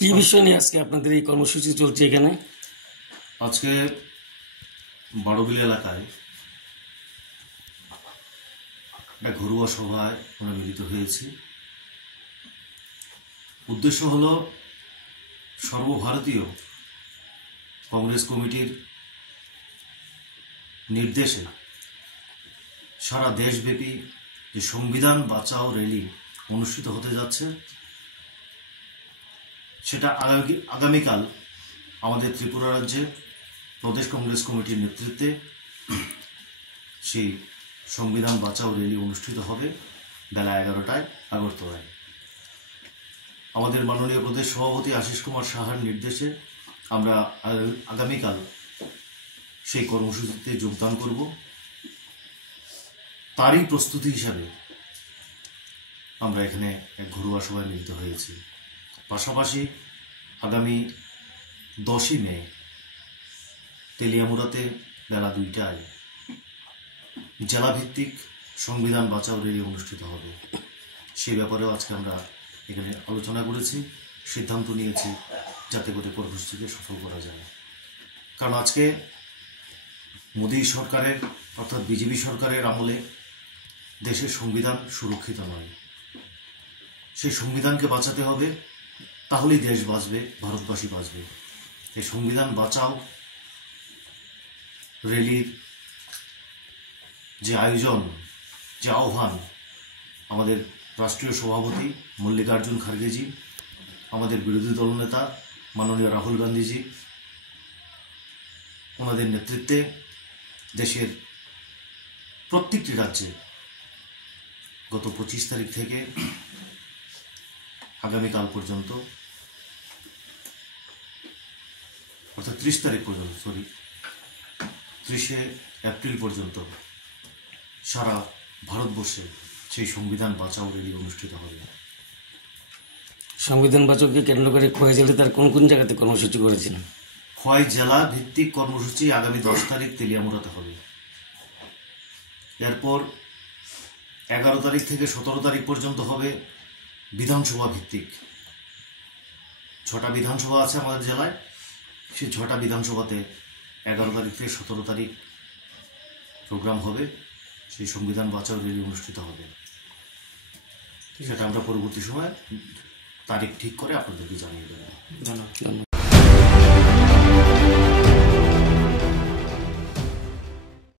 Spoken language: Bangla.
কি বিষয় নিয়ে আজকে আপনাদের এই কর্মসূচি চলছে এখানে? আজকে বড়বিল এলাকায় একটা ঘরোয়া সভায় আমরা মিলিত হয়েছি। উদ্দেশ্য হল সর্বভারতীয় কংগ্রেস কমিটির নির্দেশে সারা দেশব্যাপী যে সংবিধান বাঁচাও র্যালি অনুষ্ঠিত হতে যাচ্ছে, সেটা আগামীকাল আমাদের ত্রিপুরা রাজ্যে প্রদেশ কংগ্রেস কমিটির নেতৃত্বে সেই সংবিধান বাঁচাও র্যালি অনুষ্ঠিত হবে বেলা 11টায় আগরতলায়। আমাদের মাননীয় প্রদেশ সভাপতি আশিস কুমার সাহার নির্দেশে আমরা আগামীকাল সেই কর্মসূচিতে যোগদান করব। তারই প্রস্তুতি হিসাবে আমরা এখানে এক ঘরোয়া সভায় মিলিত হয়েছি। পাশাপাশি আগামী 10ই মে তেলিয়ামুড়াতে বেলা 2টায় জেলাভিত্তিক সংবিধান বাঁচাও র্যালি অনুষ্ঠিত হবে। সেই ব্যাপারেও আজকে আমরা এখানে আলোচনা করেছি, সিদ্ধান্ত নিয়েছি যাতে করে কর্মসূচিকে সফল করা যায়। কারণ আজকে মোদী সরকারের অর্থাৎ বিজেপি সরকারের আমলে দেশের সংবিধান সুরক্ষিত নয়। সেই সংবিধানকে বাঁচাতে হবে, তাহলেই দেশ বাঁচবে, ভারতবাসী বাঁচবে। এই সংবিধান বাঁচাও র্যালির যে আয়োজন, যে আহ্বান আমাদের রাষ্ট্রীয় সভাপতি মল্লিকার্জুন খার্গেজি, আমাদের বিরোধী দলনেতা মাননীয় রাহুল গান্ধীজি, ওনাদের নেতৃত্বে দেশের প্রত্যেকটি রাজ্যে গত 25 তারিখ থেকে আগামীকাল পর্যন্ত অর্থাৎ 30 তারিখ পর্যন্ত 30শে এপ্রিল পর্যন্ত সারা ভারতবর্ষে সেই সংবিধান বাঁচাও র্যালি অনুষ্ঠিত হবে। সংবিধান বাঁচাওকে কেন্দ্র করে খোয়াই জেলে তার কোন কোন জায়গাতে কর্মসূচি করেছেন? খোয়াই জেলা ভিত্তিক কর্মসূচি আগামী 10 তারিখ তেলিয়ামুড়াতে হবে। এরপর 11 তারিখ থেকে 17 তারিখ পর্যন্ত হবে বিধানসভা ভিত্তিক। 6টা বিধানসভা আছে আমাদের জেলায়, সেই 6টা বিধানসভাতে 11 তারিখ থেকে 17 তারিখ প্রোগ্রাম হবে, সেই সংবিধান বাঁচাও র্যালি অনুষ্ঠিত হবে। সেটা আমরা পরবর্তী সময় তারিখ ঠিক করে আপনাদেরকে জানিয়ে দেব। ধন্যবাদ।